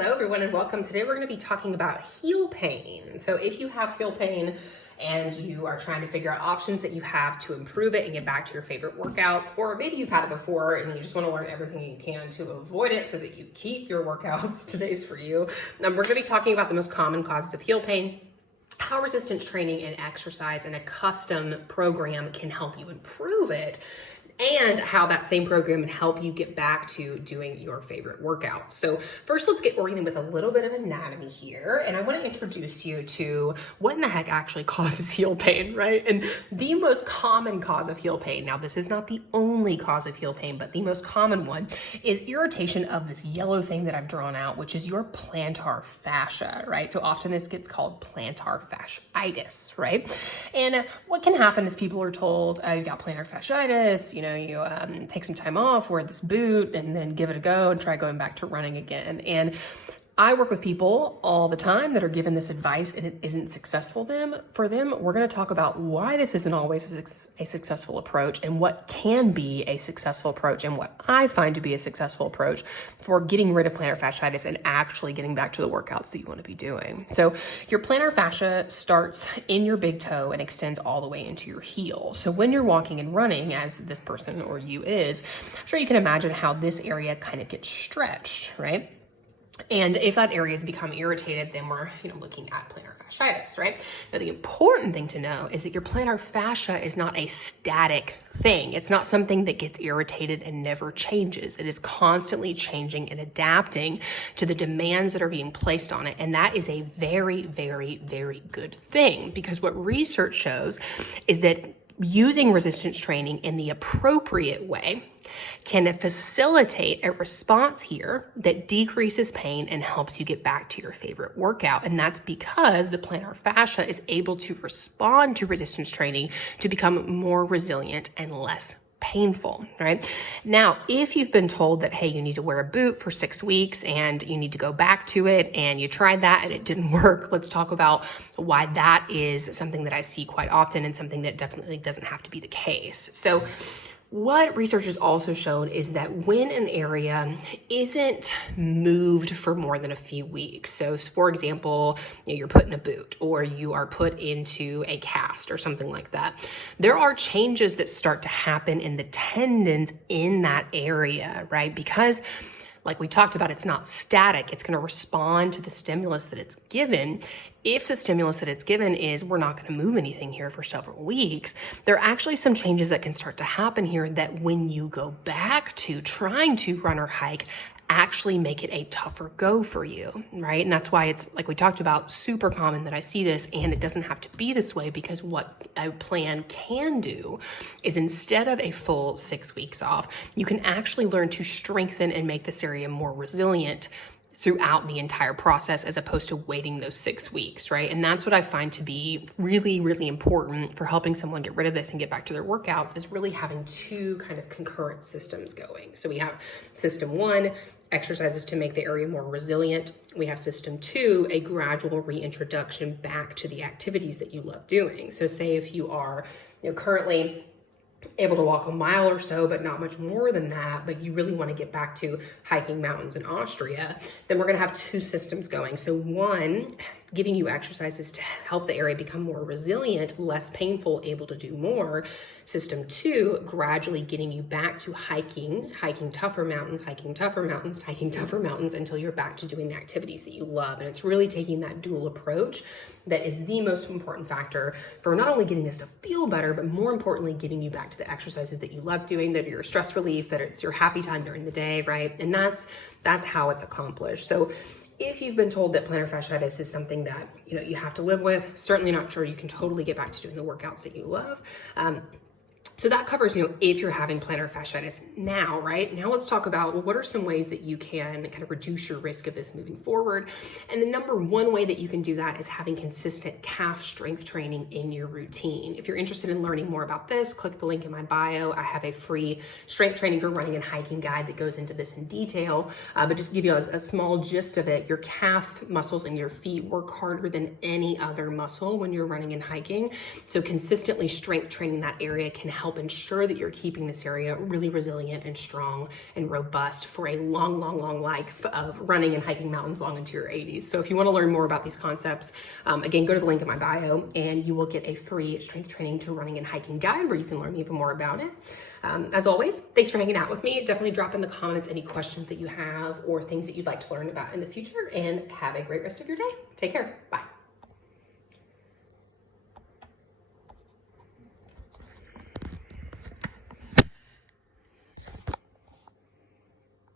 Hello everyone and welcome. Today we're going to be talking about heel pain. So if you have heel pain and you are trying to figure out options that you have to improve it and get back to your favorite workouts, or maybe you've had it before and you just want to learn everything you can to avoid it so that you keep your workouts, today's for you. We're going to be talking about the most common causes of heel pain, how resistance training and exercise and a custom program can help you improve it, and how that same program can help you get back to doing your favorite workout. So first, let's get oriented with a little bit of anatomy here. And I want to introduce you to what in the heck actually causes heel pain, right? And the most common cause of heel pain, now this is not the only cause of heel pain, but the most common one is irritation of this yellow thing that I've drawn out, which is your plantar fascia, right? So often this gets called plantar fasciitis, right? And what can happen is people are told, oh, you got plantar fasciitis, you take some time off, wear this boot, and then give it a go and try going back to running again. And I work with people all the time that are given this advice and it isn't successful for them. We're going to talk about why this isn't always a successful approach and what can be a successful approach and what I find to be a successful approach for getting rid of plantar fasciitis and actually getting back to the workouts that you want to be doing. So your plantar fascia starts in your big toe and extends all the way into your heel. So when you're walking and running, as this person or you is, I'm sure you can imagine how this area kind of gets stretched, right? And if that area has become irritated, then we're looking at plantar fasciitis, right? Now, the important thing to know is that your plantar fascia is not a static thing. It's not something that gets irritated and never changes. It is constantly changing and adapting to the demands that are being placed on it. And that is a very, very, very good thing, because what research shows is that using resistance training in the appropriate way can facilitate a response here that decreases pain and helps you get back to your favorite workout. And that's because the plantar fascia is able to respond to resistance training to become more resilient and less painful, right? Now, if you've been told that, hey, you need to wear a boot for 6 weeks and you need to go back to it and you tried that and it didn't work, let's talk about why that is something that I see quite often and something that definitely doesn't have to be the case. So what research has also shown is that when an area isn't moved for more than a few weeks, so for example, you're put in a boot or you are put into a cast or something like that, there are changes that start to happen in the tendons in that area, right? Because like we talked about, it's not static. It's going to respond to the stimulus that it's given. If the stimulus that it's given is we're not going to move anything here for several weeks, there are actually some changes that can start to happen here that when you go back to trying to run or hike, actually make it a tougher go for you, right? And that's why it's, like we talked about, super common that I see this, and it doesn't have to be this way, because what a plan can do is instead of a full 6 weeks off, you can actually learn to strengthen and make this area more resilient throughout the entire process, as opposed to waiting those 6 weeks, right? And that's what I find to be really, really important for helping someone get rid of this and get back to their workouts, is really having two kind of concurrent systems going. So we have system one, exercises to make the area more resilient. We have system two, a gradual reintroduction back to the activities that you love doing. So say if you are currently able to walk a mile or so, but not much more than that, but you really want to get back to hiking mountains in Austria, then we're going to have two systems going. So one, giving you exercises to help the area become more resilient, less painful, able to do more. System two, gradually getting you back to hiking tougher mountains, hiking tougher mountains, hiking tougher mountains until you're back to doing the activities that you love. And it's really taking that dual approach that is the most important factor for not only getting this to feel better, but more importantly, getting you back to the exercises that you love doing, that are your stress relief, that it's your happy time during the day, right? And that's how it's accomplished. So if you've been told that plantar fasciitis is something that you have to live with, certainly not sure you can totally get back to doing the workouts that you love. So that covers, if you're having plantar fasciitis now, right? Now let's talk about, well, what are some ways that you can kind of reduce your risk of this moving forward? And the number one way that you can do that is having consistent calf strength training in your routine. If you're interested in learning more about this, click the link in my bio. I have a free strength training for running and hiking guide that goes into this in detail. But just to give you a small gist of it, your calf muscles in your feet work harder than any other muscle when you're running and hiking. So consistently strength training that area can help help ensure that you're keeping this area really resilient and strong and robust for a long, long, long life of running and hiking mountains long into your 80s. So if you want to learn more about these concepts, again, go to the link in my bio and you will get a free strength training to running and hiking guide where you can learn even more about it. As always, thanks for hanging out with me. Definitely drop in the comments any questions that you have or things that you'd like to learn about in the future, and have a great rest of your day. Take care. Bye.